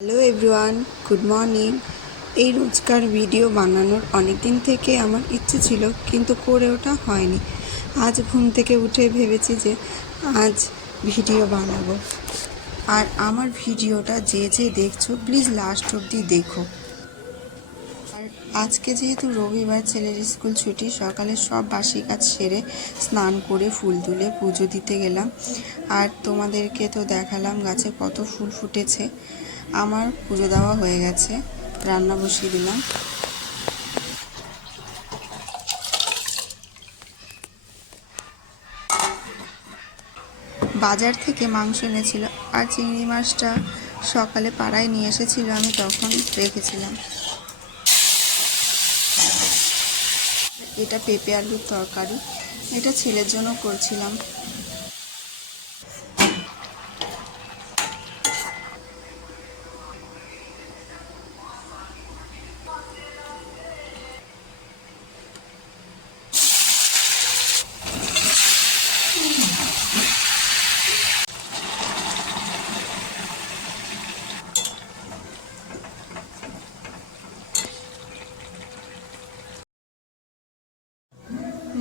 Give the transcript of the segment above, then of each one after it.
Hello everyone, good morning. এই রোজকার video বানানোর অনেক দিন থেকে আমার ইচ্ছে ছিল, কিন্তু করে ওঠা হয়নি। আজ ঘুম থেকে উঠে ভেবেছি যে আজ ভিডিও বানাবো। আর আমার ভিডিওটা যে যে দেখছো প্লিজ লাস্ট অবধি দেখো। আর আজকে যেহেতু রবিবার, ছেলের স্কুল ছুটি, সকালে সব বাসি কাজ সেরে স্নান করে ফুল তুলে পুজো দিতে গেলাম। আর তোমাদেরকে তো দেখালাম গাছে কত ফুল ফুটেছে। আমার পুজো দেওয়া হয়ে গেছে, রান্না বসিয়ে দিলাম। বাজার থেকে মাংস এনেছিল, আর চিংড়ি মাছটা সকালে পাড়ায় নিয়ে এসেছিল, আমি তখন রেখেছিলাম। এটা পেঁপে আলুর তরকারি, এটা ছেলের জন্য করছিলাম।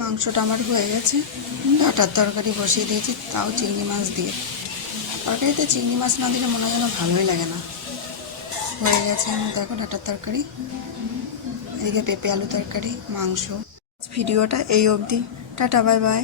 মাংসটা আমার হয়ে গেছে, ডাঁটার তরকারি বসিয়ে দিয়েছি, তাও চিংড়ি মাছ দিয়ে। তরকারিতে চিংড়ি মাছ না দিলে মনে হয় যেন ভালোই লাগে না। হয়ে গেছে আমার, দেখো, ডাঁটার তরকারি, এদিকে পেঁপে আলু তরকারি, মাংস। ভিডিওটা এই অবধি, টাটা, বাই বাই।